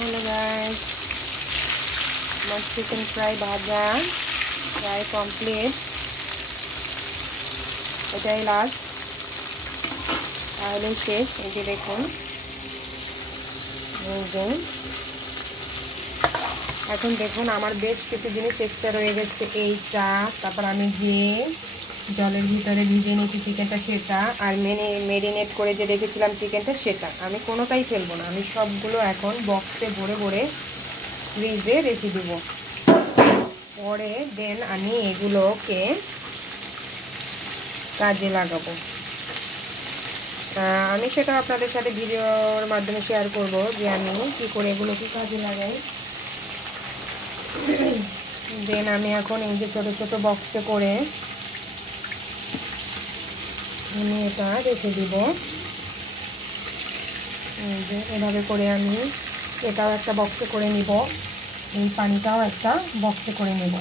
Hello guys, আমার chicken fry ভাজা প্রায় কমপ্লিট। এটাই লাস্ট, তাহলেই শেষ। এই যে দেখুন, এখন দেখুন আমার বেশ কিছু জিনিস এক্সট্রা রয়ে গেছে। এইটা, তারপর আমি যে জলের ভিতরে ভিজে নিয়েছি চিকেনটা সেটা, আর মেরিনেট করে যে রেখেছিলাম চিকেনটা সেটা। আমি কোনোটাই ফেলবো না, আমি সবগুলো এখন বক্সে ভরে ভরে ফ্রিজে রেখে দেব। পরে দেন আমি এগুলোকে কাজে লাগাবো। আমি সেটা আপনাদের সাথে ভিডিওর মাধ্যমে শেয়ার করব যে আমি কী করে এগুলোকে কাজে লাগাই। দেন আমি এখন এই যে ছোটো ছোটো বক্সে করে আমি এটা রেখে দিব। এই যে এভাবে করে আমি এটাও একটা বক্সে করে নিব, এই পানিটাও একটা বক্সে করে নেব।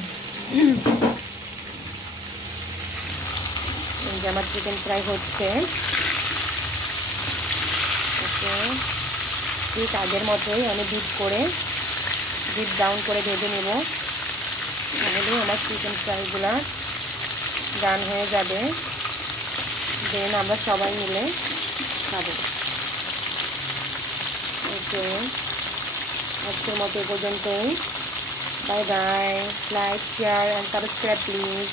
এই যে আমার চিকেন ফ্রাই হচ্ছে, ঠিক আগের মতোই আমি ডিপ ডাউন করে ভেজে নেব। তাহলে আমার চিকেন ফ্রাইগুলো ডান হয়ে যাবে। দেন আমরা সবাই মিলে খাবো। ওকে, আজকের মতো এ পর্যন্তই। Bye bye. Like, share and subscribe please.